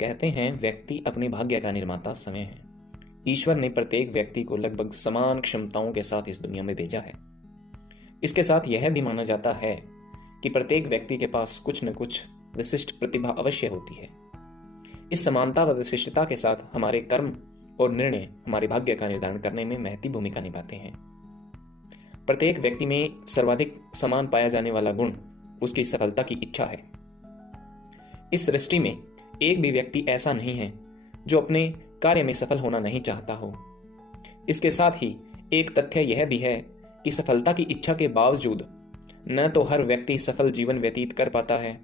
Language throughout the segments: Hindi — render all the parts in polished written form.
कहते हैं व्यक्ति अपने भाग्य का निर्माता समय है। ईश्वर ने प्रत्येक व्यक्ति को लगभग समान क्षमताओं के साथ इस दुनिया में भेजा है। इसके साथ यह भी माना जाता है कि प्रत्येक व्यक्ति के पास कुछ न कुछ विशिष्ट प्रतिभा अवश्य होती है। इस समानता व विशिष्टता के साथ हमारे कर्म और निर्णय हमारे भाग्य का निर्धारण करने में महती भूमिका निभाते हैं। प्रत्येक व्यक्ति में सर्वाधिक समान पाया जाने वाला गुण उसकी सफलता की इच्छा है। इस सृष्टि में एक भी व्यक्ति ऐसा नहीं है जो अपने कार्य में सफल होना नहीं चाहता हो। इसके साथ ही एक तथ्य यह भी है कि सफलता की इच्छा के बावजूद न तो हर व्यक्ति सफल जीवन व्यतीत कर पाता है,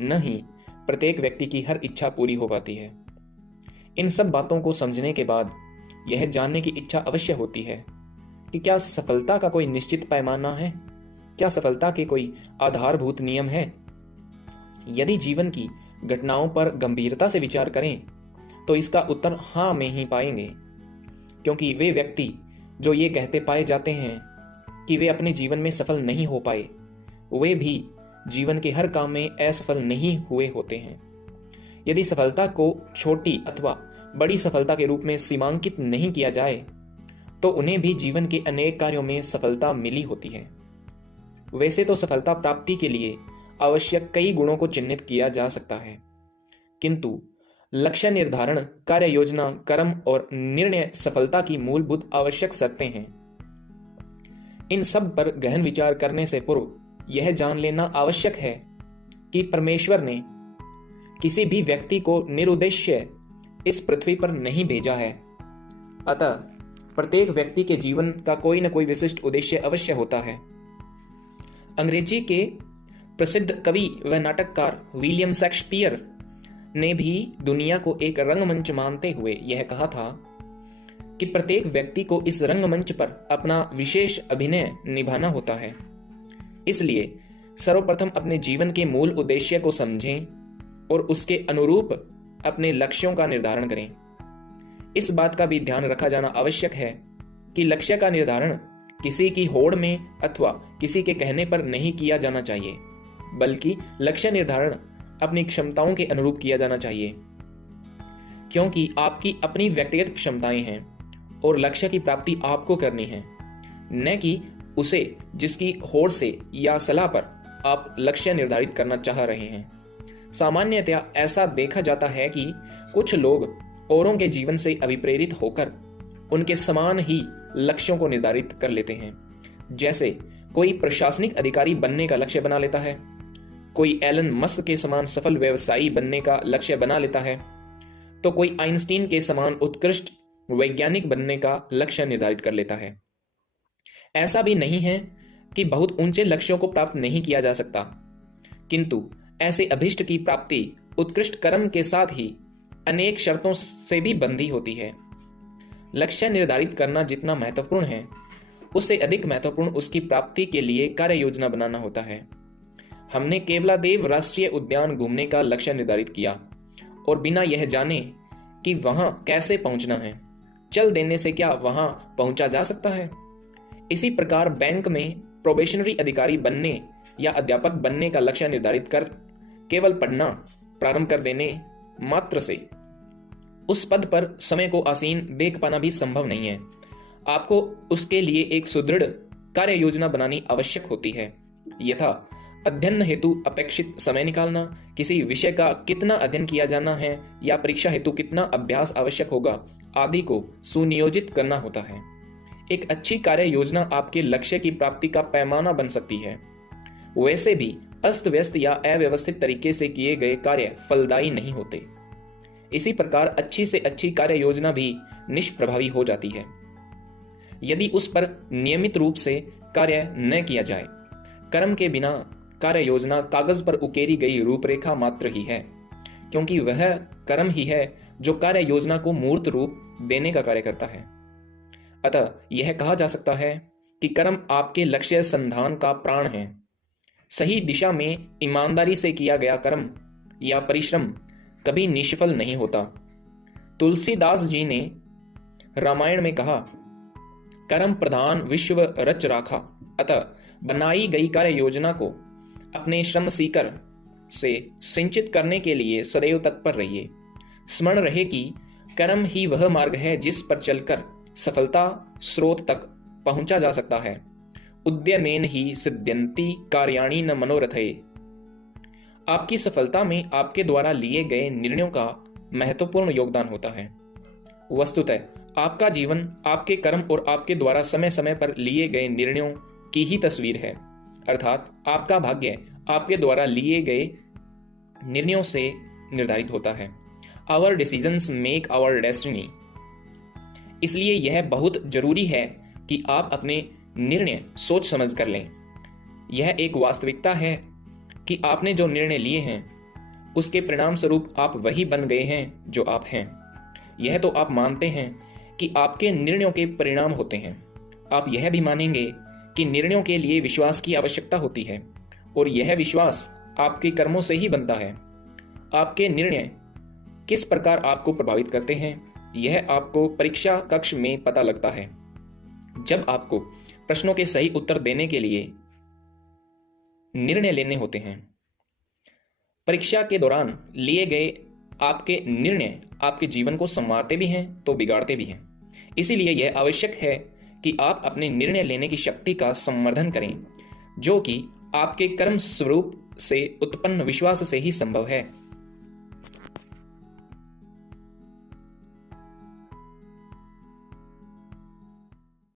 न ही प्रत्येक व्यक्ति की हर इच्छा पूरी हो पाती है। इन सब बातों को समझने के बाद यह जानने की इच्छा अवश्य होती है कि क्या सफलता का कोई निश्चित पैमाना है, क्या सफलता के कोई आधारभूत नियम है। यदि जीवन की घटनाओं पर गंभीरता से विचार करें तो इसका उत्तर हाँ में ही पाएंगे, क्योंकि वे व्यक्ति जो ये कहते पाए जाते हैं कि वे अपने जीवन में सफल नहीं हो पाए, वे भी जीवन के हर काम में असफल नहीं हुए होते हैं। यदि सफलता को छोटी अथवा बड़ी सफलता के रूप में सीमांकित नहीं किया जाए तो उन्हें भी जीवन के अनेक कार्यों में सफलता मिली होती है। वैसे तो सफलता प्राप्ति के लिए आवश्यक कई गुणों को चिन्हित किया जा सकता है, किंतु लक्ष्य निर्धारण, कार्य योजना, कर्म और निर्णय सफलता की मूलभूत आवश्यक शर्तें हैं। इन सब पर गहन विचार करने से पूर्व यह जान लेना आवश्यक है कि परमेश्वर ने किसी भी व्यक्ति को निरुद्देश्य इस पृथ्वी पर नहीं भेजा है। अतः प्रत्येक व्यक्ति के जीवन का कोई न कोई विशिष्ट उद्देश्य अवश्य होता है। अंग्रेजी के प्रसिद्ध कवि व नाटककार विलियम शेक्सपियर ने भी दुनिया को एक रंगमंच मानते हुए यह कहा था कि प्रत्येक व्यक्ति को इस रंगमंच पर अपना विशेष अभिनय निभाना होता है। इसलिए सर्वप्रथम अपने जीवन के मूल उद्देश्य को समझें और उसके अनुरूप अपने लक्ष्यों का निर्धारण करें। इस बात का भी ध्यान रखा जाना आवश्यक है कि लक्ष्य का निर्धारण किसी की होड़ में अथवा किसी के कहने पर नहीं किया जाना चाहिए, बल्कि लक्ष्य निर्धारण अपनी क्षमताओं के अनुरूप किया जाना चाहिए, क्योंकि आपकी अपनी व्यक्तिगत क्षमताएं हैं और लक्ष्य की प्राप्ति आपको करनी है, न कि उसे जिसकी होड़ से या सलाह पर आप लक्ष्य निर्धारित करना चाह रहे हैं। सामान्यतया ऐसा देखा जाता है कि कुछ लोग औरों के जीवन से अभिप्रेरित होकर उनके समान ही लक्ष्यों को निर्धारित कर लेते हैं। जैसे कोई प्रशासनिक अधिकारी बनने का लक्ष्य बना लेता है, कोई एलन मस्क के समान सफल व्यवसायी बनने का लक्ष्य बना लेता है, तो कोई आइंस्टीन के समान उत्कृष्ट वैज्ञानिक बनने का लक्ष्य निर्धारित कर लेता है। ऐसा भी नहीं है कि बहुत ऊंचे लक्ष्यों को प्राप्त नहीं किया जा सकता, किंतु ऐसे अभिष्ट की प्राप्ति उत्कृष्ट कर्म के साथ ही अनेक शर्तों से भी बंधी होती है। लक्ष्य निर्धारित करना जितना महत्वपूर्ण है, उससे अधिक महत्वपूर्ण उसकी प्राप्ति के लिए कार्य योजना बनाना होता है। हमने केवलादेव राष्ट्रीय उद्यान घूमने का लक्ष्य निर्धारित किया और बिना यह जाने कि वहां कैसे पहुंचना है, चल देने से क्या वहां पहुंचा जा सकता है? इसी प्रकार बैंक में प्रोबेशनरी अधिकारी बनने या अध्यापक बनने का लक्ष्य निर्धारित कर केवल पढ़ना प्रारंभ कर देने मात्र से उस पद पर समय को आसीन देख पाना भी संभव नहीं है। आपको उसके लिए एक सुदृढ़ कार्य योजना बनानी आवश्यक होती है। यथा अध्ययन हेतु अपेक्षित समय निकालना, किसी विषय का कितना अध्ययन किया जाना है या परीक्षा हेतु कितना अभ्यास आवश्यक होगा आदि को सुनियोजित करना होता है। एक अच्छी कार्य योजना आपके लक्ष्य की प्राप्ति का पैमाना बन सकती है। वैसे भी अस्त व्यस्त या अव्यवस्थित तरीके से किए गए कार्य फलदायी नहीं होते। इसी प्रकार अच्छी से अच्छी कार्य योजना भी निष्प्रभावी हो जाती है यदि उस पर नियमित रूप से कार्य न किया जाए। कर्म के बिना कार्य योजना कागज पर उकेरी गई रूपरेखा मात्र ही है, क्योंकि वह कर्म ही है जो कार्य योजना को मूर्त रूप देने का कार्य करता है। अतः यह कहा जा सकता है कि कर्म आपके लक्ष्य संधान का प्राण है। सही दिशा में ईमानदारी से किया गया कर्म या परिश्रम कभी निष्फल नहीं होता। तुलसीदास जी ने रामायण में कहा, कर्म प्रधान विश्व रच राखा, अतः बनाई गई कार्य योजना को अपने श्रम सीकर से सिंचित करने के लिए सदैव तत्पर रहिए। स्मरण रहे कि कर्म ही वह मार्ग है जिस पर चलकर सफलता स्रोत तक पहुंचा जा सकता है। उद्यमेन ही सिद्ध्यन्ति कार्याणि न मनोरथे। आपकी सफलता में आपके द्वारा लिए गए निर्णयों का महत्वपूर्ण योगदान होता है। वस्तुतः आपका जीवन आपके कर्म और आपके द्वारा समय समय पर लिए गए निर्णयों की ही तस्वीर है। अर्थात आपका भाग्य आपके द्वारा लिए गए निर्णयों से निर्धारित होता है। Our decisions make our destiny. इसलिए यह बहुत जरूरी है कि आप अपने निर्णय सोच समझ कर लें। यह एक वास्तविकता है कि आपने जो निर्णय लिए हैं उसके परिणाम स्वरूप आप वही बन गए हैं जो आप हैं। यह तो आप मानते हैं कि आपके निर्णयों के परिणाम होते हैं। आप यह भी मानेंगे कि निर्णयों के लिए विश्वास की आवश्यकता होती है और यह विश्वास आपके कर्मों से ही बनता है। आपके निर्णय किस प्रकार आपको प्रभावित करते हैं यह आपको परीक्षा कक्ष में पता लगता है, जब आपको प्रश्नों के सही उत्तर देने के लिए निर्णय लेने होते हैं। परीक्षा के दौरान लिए गए आपके निर्णय आपके जीवन को संवारते भी हैं तो बिगाड़ते भी हैं। इसीलिए यह आवश्यक है कि आप अपने निर्णय लेने की शक्ति का संवर्धन करें, जो कि आपके कर्म स्वरूप से उत्पन्न विश्वास से ही संभव है।